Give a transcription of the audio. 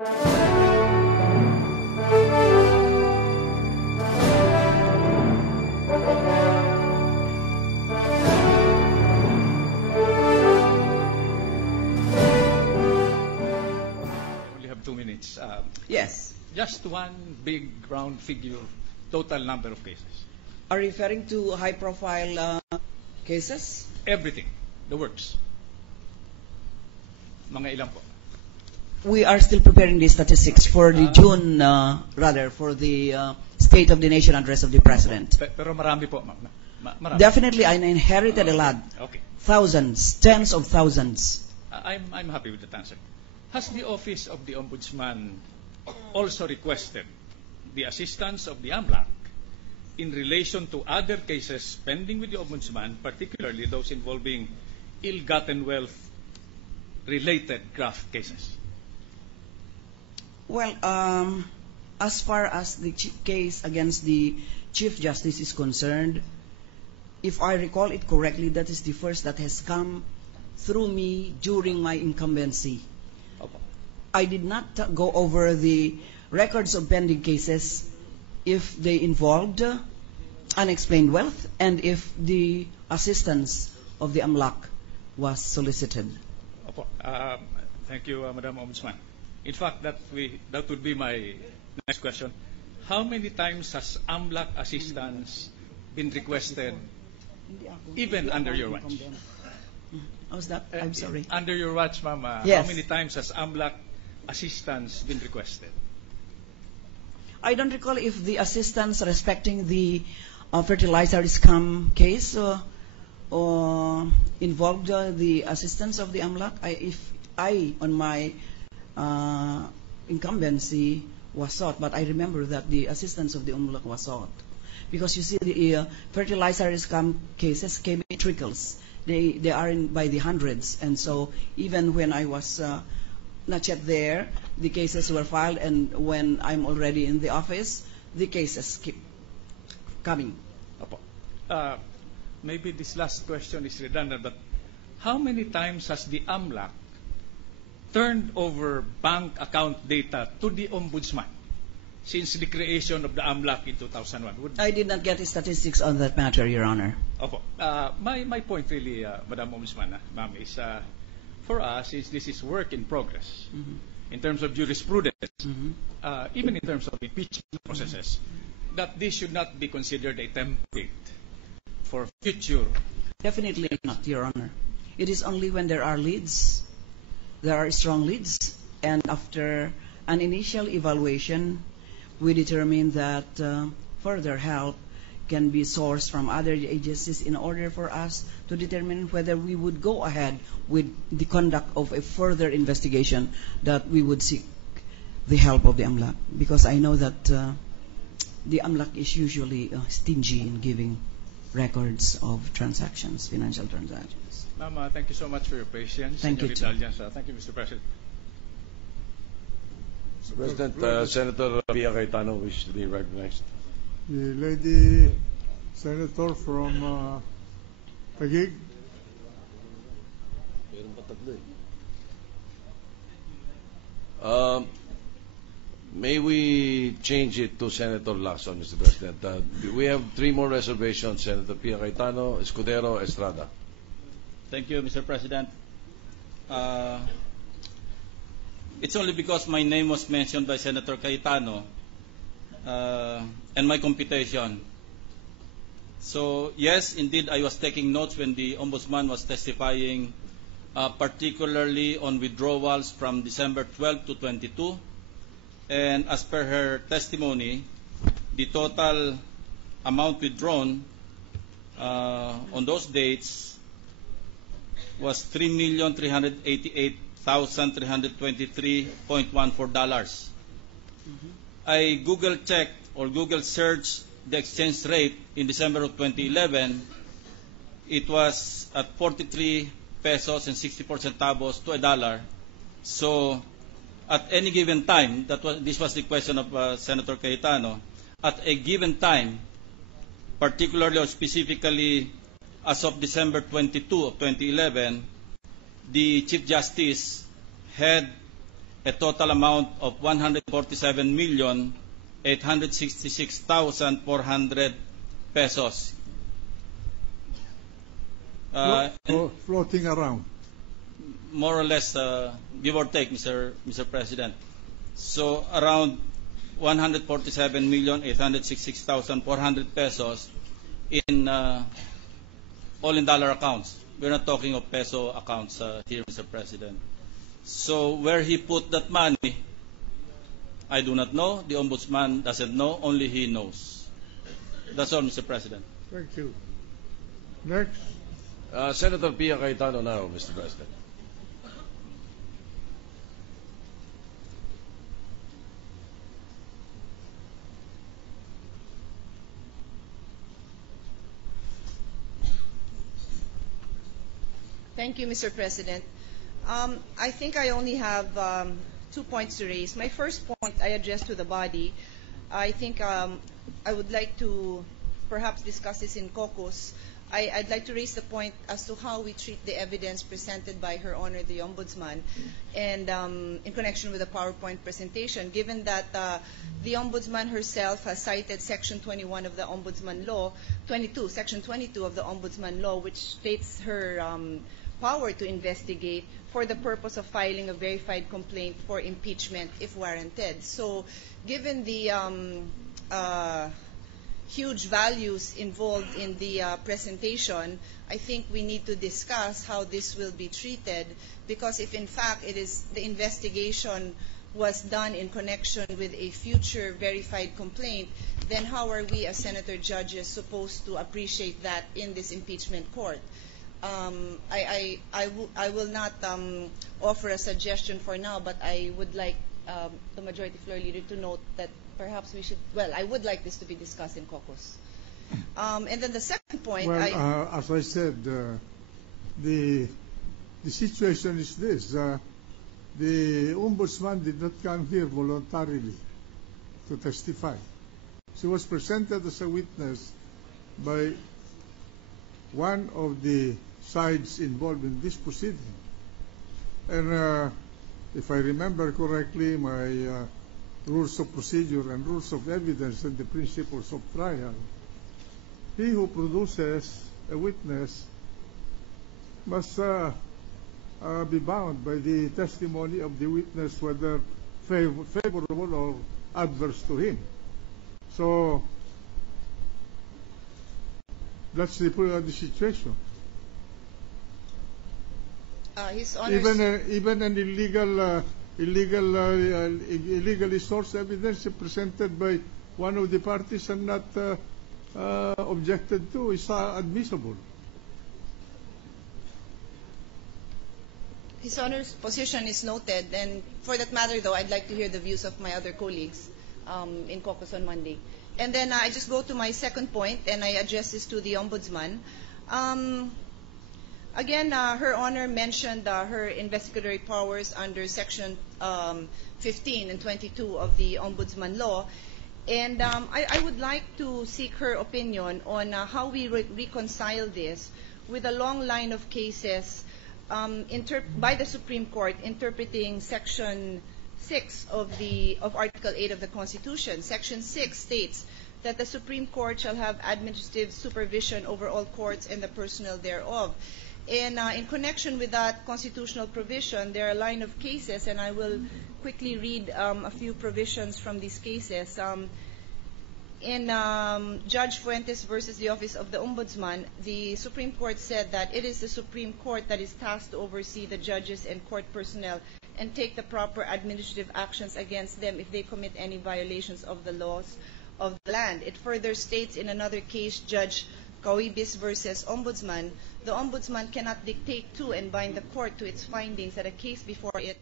Only have 2 minutes. Yes. Just one big round figure, total number of cases. Are you referring to high-profile cases? Everything, the works. Mga ilan po? We are still preparing the statistics for the June, for the State of the Nation address of the President. Pero marami po, marami. Definitely, I inherited a lot. Okay. Thousands, tens of thousands. I'm happy with that answer. Has the Office of the Ombudsman also requested the assistance of the AMLAC in relation to other cases pending with the Ombudsman, particularly those involving ill-gotten wealth-related graft cases? Well, as far as the case against the Chief Justice is concerned, if I recall it correctly, that is the first that has come through me during my incumbency. I did not go over the records of pending cases if they involved unexplained wealth and if the assistance of the AMLAC was solicited. Opo. Thank you, Madam Ombudsman. In fact, that would be my next question. How many times has AMLAC assistance been requested, even under your watch? How's that? I'm sorry. Under your watch, ma'am, yes. How many times has AMLAC assistance been requested? I don't recall if the assistance respecting the fertilizer scam case involved the assistance of the AMLAC. If I, on my incumbency, was sought, but I remember that the assistance of the AMLAC was sought. Because you see, the fertilizer scam cases came in trickles. They are by the hundreds, and so even when I was not yet there, the cases were filed, and when I'm already in the office, the cases keep coming. Maybe this last question is redundant, but how many times has the AMLAC turned over bank account data to the Ombudsman since the creation of the AMLAC in 2001? I did not get the statistics on that matter, Your Honor. My point really, Madam Ombudsman, ma'am, is for us, is this is work in progress in terms of jurisprudence, even in terms of impeachment processes, that this should not be considered a template for future. Definitely not, Your Honor. It is only when there are leads, there are strong leads, and after an initial evaluation, we determine that further help can be sourced from other agencies in order for us to determine whether we would go ahead with the conduct of a further investigation, that we would seek the help of the AMLAC. Because I know that the AMLAC is usually stingy in giving records of transactions, financial transactions. Ma'am, thank you so much for your patience. Thank you, too. Thank you, Mr. President. Mr. President, Senator Pia Cayetano wishes to be recognized. The lady senator from Taguig. May we change it to Senator Lacson, Mr. President? We have 3 more reservations: Senator Pia Cayetano, Escudero, Estrada. Thank you, Mr. President. It's only because my name was mentioned by Senator Cayetano and my computation. So, yes, indeed, I was taking notes when the Ombudsman was testifying, particularly on withdrawals from December 12 to 22. And as per her testimony, the total amount withdrawn on those dates was $3,388,323.14. I Google checked or Google searched the exchange rate in December of 2011. It was at 43 pesos and 64 centavos to $1. So at any given time, this was the question of Senator Cayetano, at a given time, particularly or specifically as of December 22 of 2011, the Chief Justice had a total amount of 147,866,400 pesos. Floating around. More or less, give or take, Mr. President. So around 147,866,400 pesos in all in dollar accounts. We're not talking of peso accounts here, Mr. President. So where he put that money, I do not know. The Ombudsman doesn't know. Only he knows. That's all, Mr. President. Thank you. Next. Senator Pia Cayetano now, Mr. President. Thank you, Mr. President. I think I only have 2 points to raise. My first point I address to the body. I think I would like to perhaps discuss this in caucus. I'd like to raise the point as to how we treat the evidence presented by Her Honor the Ombudsman, and in connection with the PowerPoint presentation, given that the Ombudsman herself has cited Section 21 of the Ombudsman Law, Section 22 of the Ombudsman Law, which states her power to investigate for the purpose of filing a verified complaint for impeachment if warranted. So given the huge values involved in the presentation, I think we need to discuss how this will be treated, because if in fact it is the investigation was done in connection with a future verified complaint, then how are we as senator judges supposed to appreciate that in this impeachment court? I will not offer a suggestion for now, but I would like the majority floor leader to note that perhaps we should, well, I would like this to be discussed in caucus. And then the second point, well, as I said, the situation is this. The Ombudsman did not come here voluntarily to testify. She was presented as a witness by one of the sides involved in this proceeding. And if I remember correctly, my rules of procedure and rules of evidence and the principles of trial, he who produces a witness must be bound by the testimony of the witness, whether favorable or adverse to him. So that's the situation. His Honor's Even an illegally sourced evidence presented by one of the parties and not objected to is admissible. His Honor's position is noted, and for that matter, though, I'd like to hear the views of my other colleagues in caucus on Monday. And then I just go to my second point, and I address this to the Ombudsman. Again, Her Honor mentioned her investigatory powers under Section 15 and 22 of the Ombudsman Law. And I would like to seek her opinion on how we reconcile this with a long line of cases by the Supreme Court interpreting Section 6 of Article 8 of the Constitution. Section 6 states that the Supreme Court shall have administrative supervision over all courts and the personnel thereof. And in connection with that constitutional provision, there are a line of cases, and I will quickly read a few provisions from these cases. In Judge Fuentes versus the Office of the Ombudsman, the Supreme Court said that it is the Supreme Court that is tasked to oversee the judges and court personnel and take the proper administrative actions against them if they commit any violations of the laws of the land. It further states in another case, Judge Cauibis versus Ombudsman, the Ombudsman cannot dictate to and bind the court to its findings that a case before it